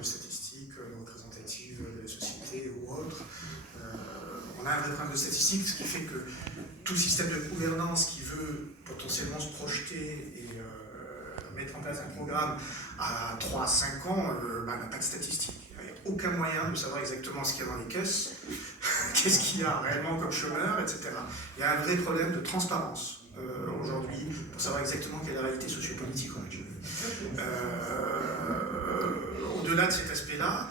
de statistiques représentatives de la société ou autres. On a un vrai problème de statistiques, ce qui fait que tout système de gouvernance qui veut potentiellement se projeter et mettre en place un programme à 3 à 5 ans n'a pas de statistiques. Il n'y a aucun moyen de savoir exactement ce qu'il y a dans les caisses, qu'est-ce qu'il y a réellement comme chômeurs, etc. Il y a un vrai problème de transparence aujourd'hui pour savoir exactement quelle est la réalité sociopolitique en Algérie. Au-delà de cet aspect-là,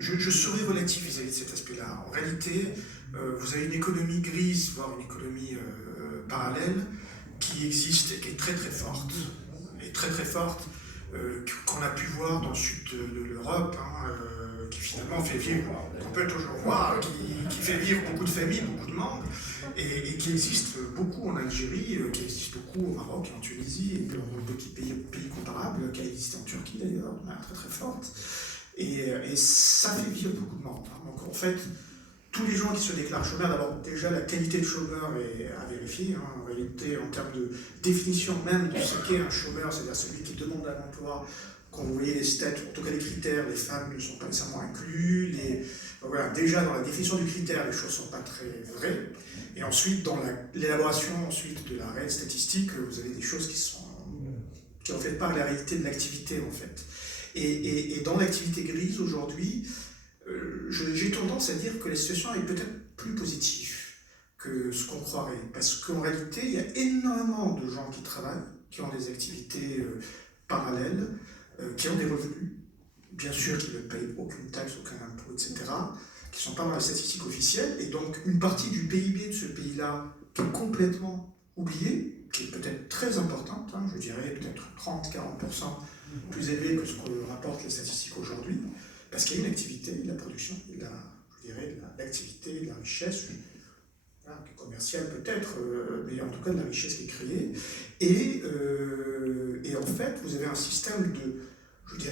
je serais relatif vis-à-vis de cet aspect-là. En réalité, vous avez une économie grise, voire une économie parallèle, qui existe et qui est très très forte, qu'on a pu voir dans le sud de l'Europe, qui finalement fait vivre, qu'on peut toujours voir, qui fait vivre beaucoup de familles, beaucoup de monde, et qui existe beaucoup en Algérie, qui existe beaucoup au Maroc et en Tunisie, et dans d'autres pays comparables, qui a existé en Turquie d'ailleurs, de manière très très forte. Et ça fait vivre beaucoup de monde. Donc en fait, tous les gens qui se déclarent chômeurs, d'abord déjà la qualité de chômeur est à vérifier. En réalité, en termes de définition même de ce qu'est un chômeur, c'est-à-dire celui qui demande un emploi, quand vous voyez les stats, en tout cas les critères, les femmes ne sont pas nécessairement inclus. Donc voilà, déjà dans la définition du critère, les choses ne sont pas très vraies. Et ensuite, dans l'élaboration de la réelle statistique, vous avez des choses qui ne reflètent pas la réalité de l'activité en fait. Et dans l'activité grise aujourd'hui, j'ai tendance à dire que la situation est peut-être plus positive que ce qu'on croirait. Parce qu'en réalité, il y a énormément de gens qui travaillent, qui ont des activités parallèles, qui ont des revenus, bien sûr qui ne payent aucune taxe, aucun impôt, etc., qui ne sont pas dans les statistiques officielles. Et donc, une partie du PIB de ce pays-là qui est complètement oubliée, qui est peut-être très importante, je dirais peut-être 30-40% plus élevée que ce que rapportent les statistiques aujourd'hui, parce qu'il y a une activité, de la production, l'activité, de la richesse, commerciale peut-être, mais en tout cas de la richesse qui est créée. Et en fait, vous avez un système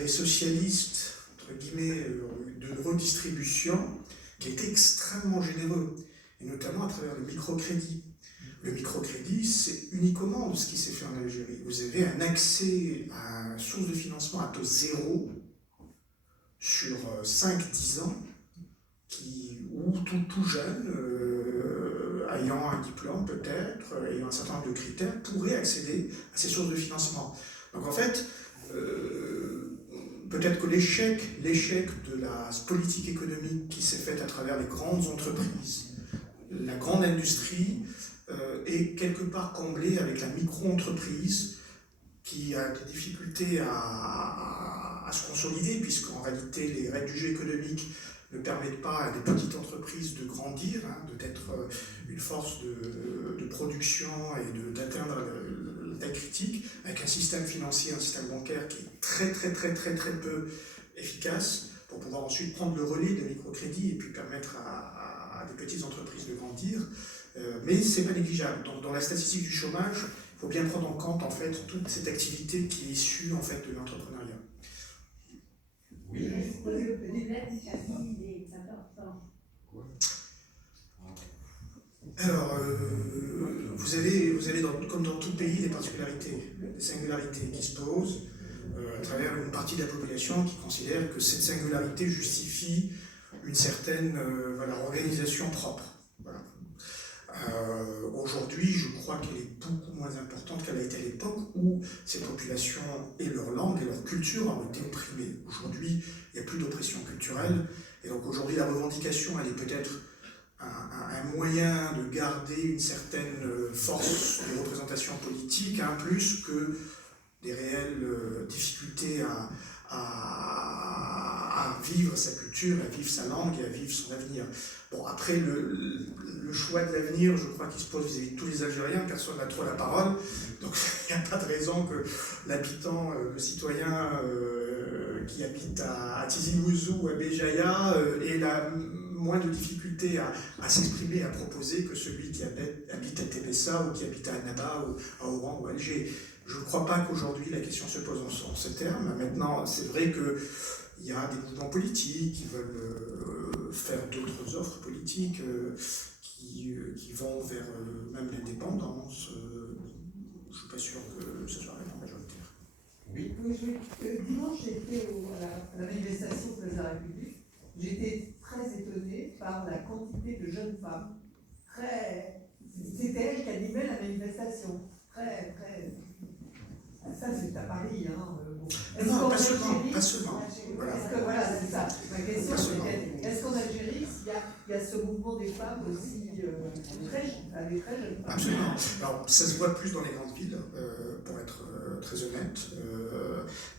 socialiste, entre guillemets, de redistribution, qui est extrêmement généreux, et notamment à travers le microcrédit. Le microcrédit, c'est uniquement ce qui s'est fait en Algérie. Vous avez un accès à une source de financement à taux zéro sur 5-10 ans, où tout jeune, ayant un diplôme peut-être, ayant un certain nombre de critères, pourrait accéder à ces sources de financement. Donc en fait, peut-être que l'échec de la politique économique qui s'est faite à travers les grandes entreprises, la grande industrie, est quelque part comblé avec la micro-entreprise qui a des difficultés à se consolider, puisqu'en réalité les règles du jeu économique ne permettent pas à des petites entreprises de grandir, d'être une force de production et d'atteindre la taille critique, avec un système financier, un système bancaire qui est très peu efficace pour pouvoir ensuite prendre le relais de microcrédit et puis permettre à des petites entreprises de grandir. Mais ce n'est pas négligeable. Donc dans la statistique du chômage, il faut bien prendre en compte en fait toute cette activité qui est issue en fait de l'entrepreneuriat. Oui. Alors, vous avez comme dans tout pays, des particularités, des singularités qui se posent à travers une partie de la population qui considère que cette singularité justifie une certaine organisation propre. Voilà. Aujourd'hui, je crois qu'elle est beaucoup moins importante qu'elle a été à l'époque où ces populations et leur langue et leur culture ont été opprimées. Aujourd'hui, il n'y a plus d'oppression culturelle, et donc aujourd'hui la revendication, elle est peut-être un moyen de garder une certaine force de représentation politique, plus que des réelles difficultés à vivre sa culture, à vivre sa langue et à vivre son avenir. Bon, après, le choix de l'avenir, je crois qu'il se pose vis-à-vis de tous les Algériens, personne n'a trop la parole, donc il n'y a pas de raison que l'habitant, le citoyen qui habite à Tizi Ouzou ou à Béjaïa ait moins de difficultés à s'exprimer, à proposer que celui qui habite à Tébessa ou qui habite à Annaba ou à Oran ou à Alger. Je ne crois pas qu'aujourd'hui la question se pose en ces termes. Maintenant, c'est vrai qu'il y a des mouvements politiques qui veulent faire d'autres offres politiques qui vont vers même l'indépendance. Je ne suis pas sûr que ce soit vraiment majoritaire. Oui. Oui, dimanche, j'étais à la manifestation Place de la République. J'étais très étonnée par la quantité de jeunes femmes. C'était elles qui animaient la manifestation. Ça, c'est à Paris. Hein. Non, pas seulement. Voilà. Est-ce que, voilà, c'est ça. Ma question, c'était, est-ce qu'en Algérie, il y a ce mouvement des femmes aussi très jeunes femmes? Absolument. Alors, ça se voit plus dans les grandes villes, pour être très honnête.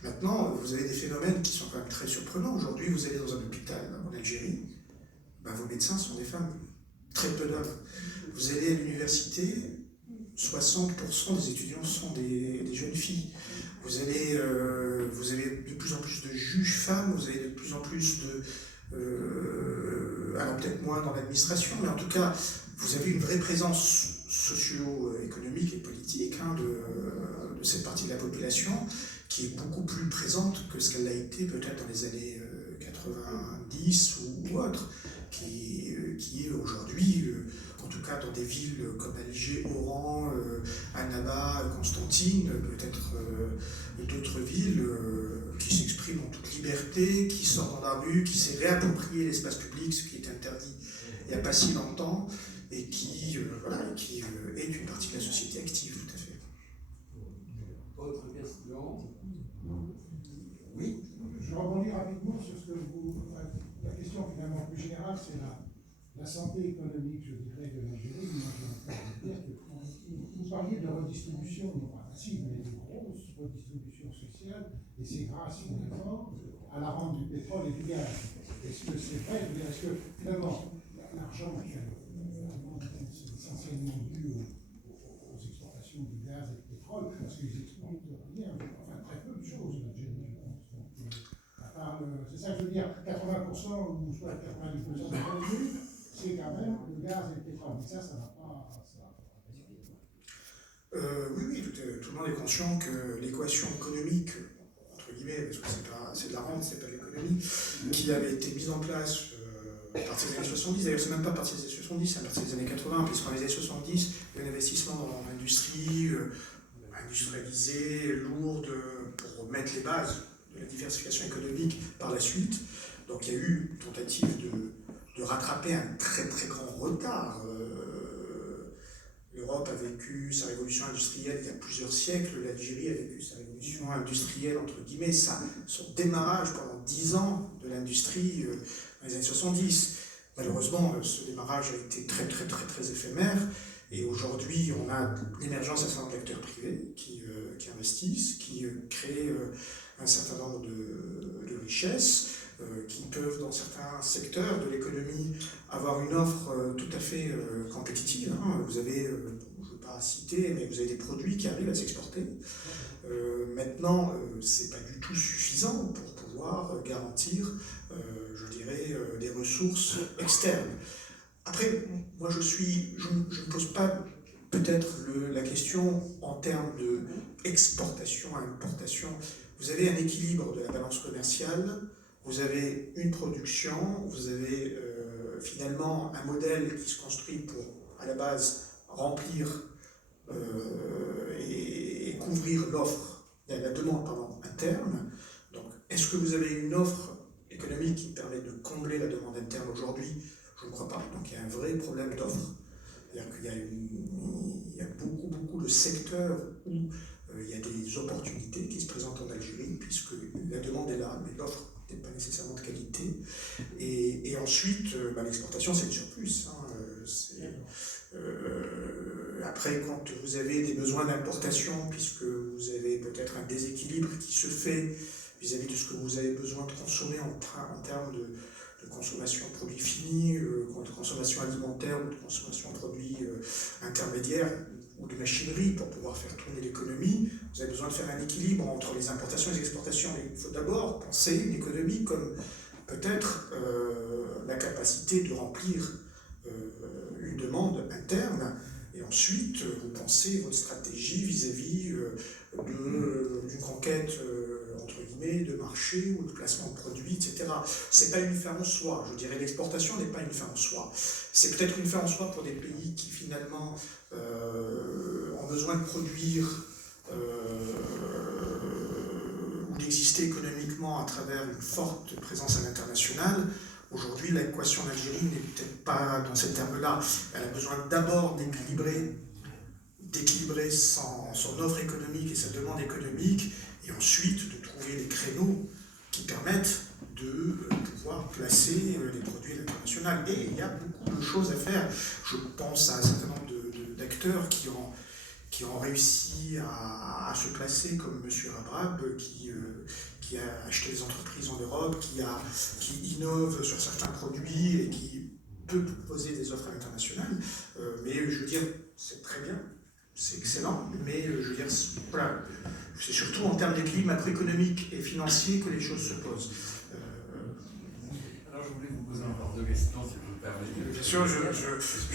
Maintenant, vous avez des phénomènes qui sont quand même très surprenants. Aujourd'hui, vous allez dans un hôpital en Algérie, vos médecins sont des femmes, très peu d'hommes. Vous allez à l'université, 60% des étudiants sont des jeunes filles. Vous avez de plus en plus de juges femmes, vous avez de plus en plus alors peut-être moins dans l'administration, mais en tout cas, vous avez une vraie présence socio-économique et politique de cette partie de la population qui est beaucoup plus présente que ce qu'elle a été peut-être dans les années 90 ou autres, qui est aujourd'hui, en tout cas dans des villes comme Alger, Oran, Annaba, Constantine, peut-être d'autres villes qui s'expriment en toute liberté, qui sortent dans la rue, qui s'est réapproprié l'espace public, ce qui était interdit il n'y a pas si longtemps, et qui est une partie de la société active, tout à fait. Autre question? Oui. Je rebondis rapidement sur ce que la question finalement plus générale, c'est la santé économique, je dirais, de l'Algérie. Moi, j'ai envie de dire que vous parliez de redistribution, non pas massive, mais de grosse redistribution sociale, et c'est grâce finalement à la rente du pétrole et du gaz. Est-ce que c'est vrai? Est-ce que finalement l'argent qui est essentiellement dû aux exportations du gaz et du pétrole, parce qu'ils exportent rien, enfin très peu de choses, l'Algérie, je pense. C'est ça que je veux dire, 80% ou soit 90% de l'Algérie, c'est quand même le gaz et le pétrole. Mais ça n'a pas. Oui, tout le monde est conscient que l'équation économique, entre guillemets, parce que c'est de la rente, c'est pas de l'économie, qui avait été mise en place à partir des années 70, d'ailleurs c'est même pas à partir des années 70, c'est à partir des années 80, puisqu'en les années 70, il y a un investissement dans l'industrie industrialisée, lourde, pour mettre les bases de la diversification économique par la suite. Donc il y a eu une tentative de rattraper un très très grand retard. L'Europe a vécu sa révolution industrielle il y a plusieurs siècles, l'Algérie a vécu sa révolution industrielle, entre guillemets, son démarrage pendant 10 ans de l'industrie dans les années 70. Malheureusement, ce démarrage a été très très très très éphémère, et aujourd'hui on a l'émergence d'un certain nombre d'acteurs privés qui investissent, qui créent un certain nombre de richesses, qui peuvent, dans certains secteurs de l'économie, avoir une offre tout à fait compétitive. Vous avez, je ne veux pas citer, mais vous avez des produits qui arrivent à s'exporter. Maintenant, ce n'est pas du tout suffisant pour pouvoir garantir, je dirais, des ressources externes. Après, moi je ne pose pas peut-être la question en termes d'exportation à importation. Vous avez un équilibre de la balance commerciale, vous avez une production, vous avez finalement un modèle qui se construit pour, à la base, remplir et couvrir l'offre, la demande interne. Donc, est-ce que vous avez une offre économique qui permet de combler la demande interne aujourd'hui? Je ne crois pas. Donc, il y a un vrai problème d'offre. C'est-à-dire qu'il y a beaucoup de secteurs où il y a des opportunités qui se présentent en Algérie, puisque la demande est là, mais l'offre n'est pas nécessairement de qualité. Et ensuite, l'exportation, c'est le surplus. Après, quand vous avez des besoins d'importation, puisque vous avez peut-être un déséquilibre qui se fait vis-à-vis de ce que vous avez besoin de consommer en termes de consommation de produits finis, de consommation alimentaire ou de consommation de produits intermédiaires ou de machinerie pour pouvoir faire tourner l'économie, vous avez besoin de faire un équilibre entre les importations et les exportations. Mais il faut d'abord penser une économie comme peut-être la capacité de remplir une demande interne, et ensuite vous pensez votre stratégie vis-à-vis d'une conquête entre guillemets de marché ou de placement de produits, etc. C'est pas une fin en soi, je dirais l'exportation n'est pas une fin en soi. C'est peut-être une fin en soi pour des pays qui finalement ont besoin de produire exister économiquement à travers une forte présence à l'international. Aujourd'hui, l'équation d'Algérie n'est peut-être pas dans ces termes-là. Elle a besoin d'abord d'équilibrer son offre économique et sa demande économique, et ensuite de trouver les créneaux qui permettent de pouvoir placer les produits à l'international. Et il y a beaucoup de choses à faire. Je pense à un certain nombre d'acteurs qui ont réussi à se placer, comme M. Rabrab, qui a acheté des entreprises en Europe, qui innove sur certains produits et qui peut proposer des offres à l'international. Mais je veux dire, c'est très bien, c'est excellent, mais je veux dire, voilà, c'est surtout en termes d'équilibre macroéconomique et financier que les choses se posent. Alors, je voulais vous poser encore 2 questions, si vous me permettez. Bien sûr, je suis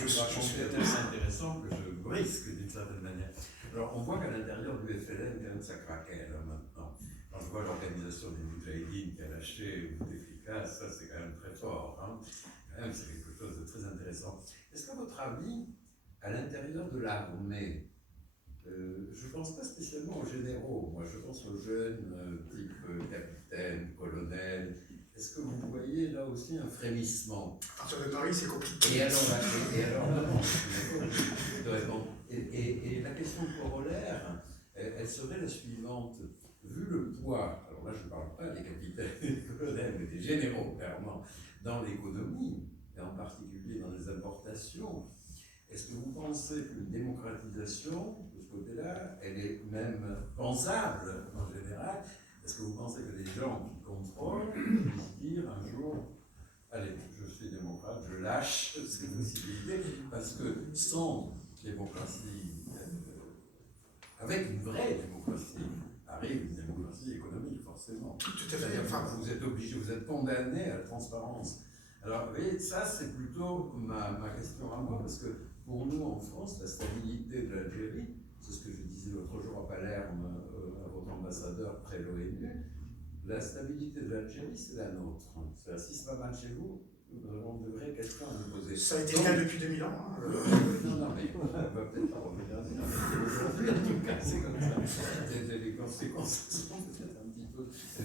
assez intéressant que je brisque d'une certaine manière. Alors, on voit qu'à l'intérieur du FLN, quand même, ça craquait là maintenant. Quand je vois l'organisation des Moudjahidines qui a lâché Bouteflika, ça c'est quand même très fort. Hein. Quand même, c'est quelque chose de très intéressant. Est-ce qu'à votre avis, à l'intérieur de l'armée, je ne pense pas spécialement aux généraux, moi je pense aux jeunes type capitaine, colonel. Est-ce que vous voyez là aussi un frémissement? À partir de Paris, c'est compliqué. Et alors, non, et la question corollaire, elle serait la suivante. Vu le poids, alors là je ne parle pas des capitaines, des colonels, mais des généraux, clairement, dans l'économie, et en particulier dans les importations, est-ce que vous pensez qu'une démocratisation, de ce côté-là, elle est même pensable en général? Est-ce que vous pensez que les gens qui contrôlent puissent dire un jour, allez, je suis démocrate, je lâche ces possibilités, parce que sans démocratie, avec une vraie démocratie, arrive une démocratie économique, forcément. Tout à fait. Enfin, vous êtes obligé, vous êtes condamné à la transparence. Alors, vous voyez, ça, c'est plutôt ma question à moi, parce que pour nous, en France, la stabilité de l'Algérie, c'est ce que je disais l'autre jour à Palerme, à votre ambassadeur près l'ONU, la stabilité de l'Algérie, c'est la nôtre. Si c'est pas mal chez vous, nous avons de vraies questions à nous poser. Ça a été le cas depuis 2000 ans. Hein. Non, mais on va peut-être pas revenir à dire. Aujourd'hui, en tout cas, c'est comme ça. Les conséquences sont peut-être un petit peu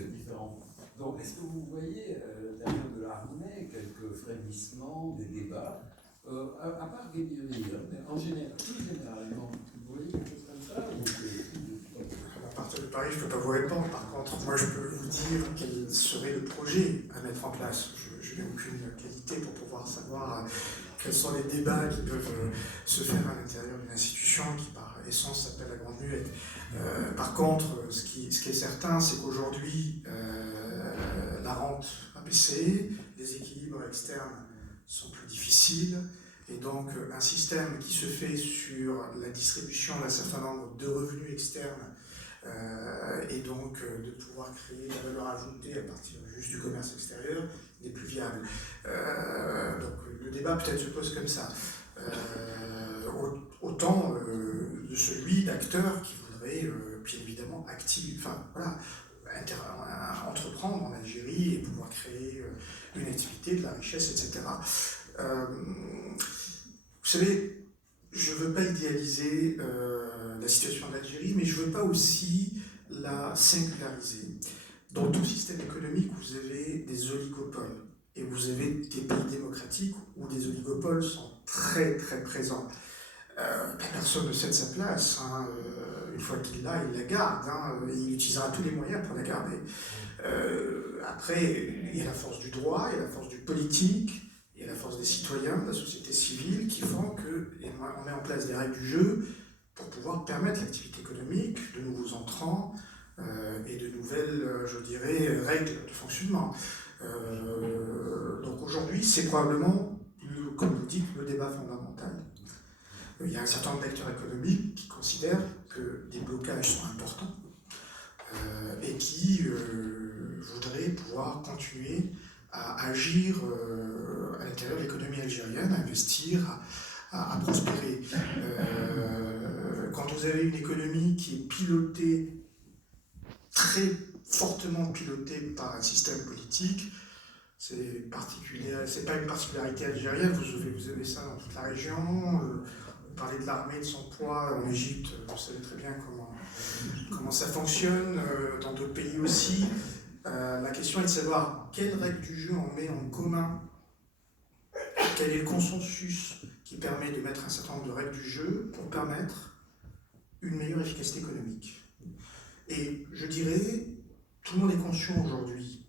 différentes. Donc, est-ce que vous voyez, à l'intérieur de l'armée, quelques frémissements, des débats, à part Guédiri, mais en général, plus généralement, vous voyez quelque chose comme ça À partir de Paris, je ne peux pas vous répondre. Par contre, moi, je peux vous dire quel serait le projet à mettre en place. Je n'ai aucune qualité pour pouvoir savoir quels sont les débats qui peuvent se faire à l'intérieur d'une institution qui, par essence, s'appelle la Grande Muette. Par contre, ce qui est certain, c'est qu'aujourd'hui, la rente a baissé, les équilibres externes sont plus difficiles, et donc un système qui se fait sur la distribution d'un certain nombre de revenus externes et donc de pouvoir créer de la valeur ajoutée à partir juste du commerce extérieur n'est plus viable. Donc le débat peut-être se pose comme ça. Autant de celui d'acteurs qui voudraient bien évidemment entreprendre en Algérie et pouvoir créer une activité, de la richesse, etc. Vous savez, je ne veux pas idéaliser la situation de l'Algérie, mais je ne veux pas aussi la singulariser. Dans tout système économique, vous avez des oligopoles. Et vous avez des pays démocratiques où des oligopoles sont très très présents. Personne ne cède sa place. Hein. Une fois qu'il l'a, il la garde. Hein. Et il utilisera tous les moyens pour la garder. Après, il y a la force du droit, il y a la force du politique, il y a la force des citoyens, de la société civile, qui font qu'on met en place des règles du jeu pour pouvoir permettre l'activité économique, de nouveaux entrants et de nouvelles, je dirais, règles de fonctionnement. Donc aujourd'hui, c'est probablement, comme vous dites, le débat fondamental. Il y a un certain nombre d'acteurs économiques qui considèrent que des blocages sont importants et qui voudraient pouvoir continuer à agir à l'intérieur de l'économie algérienne, à investir, à prospérer. Quand vous avez une économie qui est pilotée, très fortement pilotée par un système politique, c'est particulier, c'est pas une particularité algérienne, vous avez ça dans toute la région. Vous parlez de l'armée, de son poids en Égypte, vous savez très bien comment comment ça fonctionne dans d'autres pays aussi. La question est de savoir quelles règles du jeu on met en commun, quel est le consensus qui permet de mettre un certain nombre de règles du jeu pour permettre une meilleure efficacité économique. Et je dirais, tout le monde est conscient aujourd'hui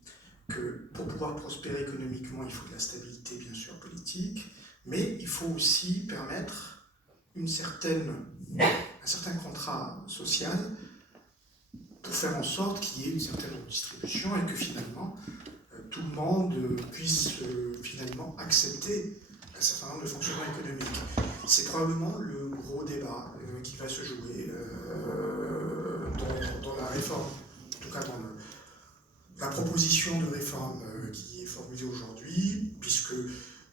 que pour pouvoir prospérer économiquement, il faut de la stabilité, bien sûr, politique, mais il faut aussi permettre un certain contrat social pour faire en sorte qu'il y ait une certaine redistribution et que finalement, tout le monde puisse finalement accepter un certain nombre de fonctionnements économiques. C'est probablement le gros débat qui va se jouer dans la réforme, en tout cas dans la proposition de réforme qui est formulée aujourd'hui, puisque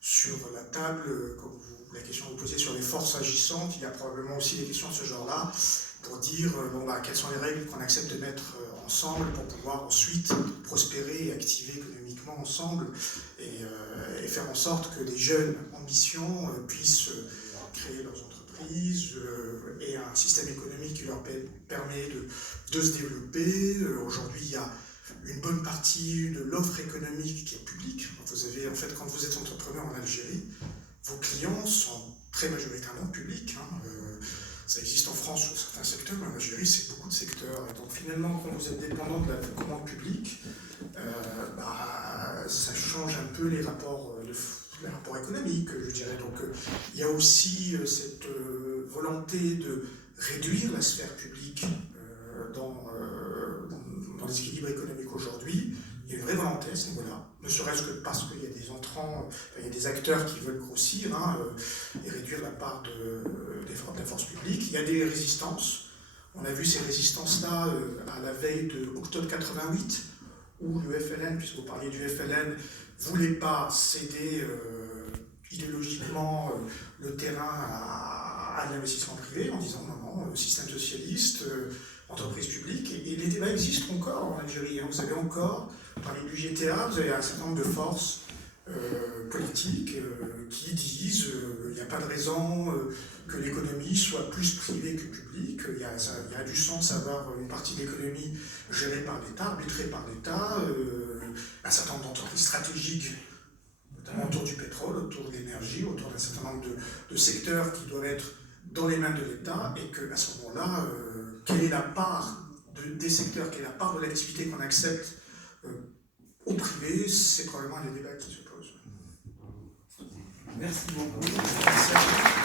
sur la table, comme la question que vous posez sur les forces agissantes, il y a probablement aussi des questions de ce genre-là, pour dire quelles sont les règles qu'on accepte de mettre ensemble pour pouvoir ensuite prospérer et activer économiquement ensemble et faire en sorte que les jeunes ambitions puissent créer leurs entreprises et un système économique qui leur permet de se développer. Aujourd'hui, il y a une bonne partie de l'offre économique qui est publique. Quand vous êtes entrepreneur en Algérie, vos clients sont très majoritairement publics. Ça existe en France sur certains secteurs, mais en Algérie, c'est beaucoup de secteurs. Et donc finalement, quand vous êtes dépendant de la commande publique, ça change un peu les rapports économiques, je dirais. Donc il y a aussi cette volonté de réduire la sphère publique dans les équilibres économiques aujourd'hui. Il y a une vraie volonté à ce niveau-là, ne serait-ce que parce qu'il y a des entrants, il y a des acteurs qui veulent grossir et réduire la part de la force publique. Il y a des résistances. On a vu ces résistances-là à la veille de octobre 88, où le FLN, puisque vous parliez du FLN, ne voulait pas céder idéologiquement le terrain à l'investissement privé en disant non, système socialiste, entreprise publique. Et les débats existent encore en Algérie. Vous avez encore, par les UGTA, vous avez un certain nombre de forces politiques qui disent qu'il n'y a pas de raison que l'économie soit plus privée que publique. Il y a du sens à avoir une partie de l'économie gérée par l'État, arbitrée par l'État, un certain nombre d'entreprises stratégiques, notamment autour du pétrole, autour de l'énergie, autour d'un certain nombre de secteurs qui doivent être dans les mains de l'État, et qu'à ce moment-là, quelle est la part des secteurs, quelle est la part de l'activité qu'on accepte au privé, c'est probablement un des débats qui se posent. Merci beaucoup. Merci.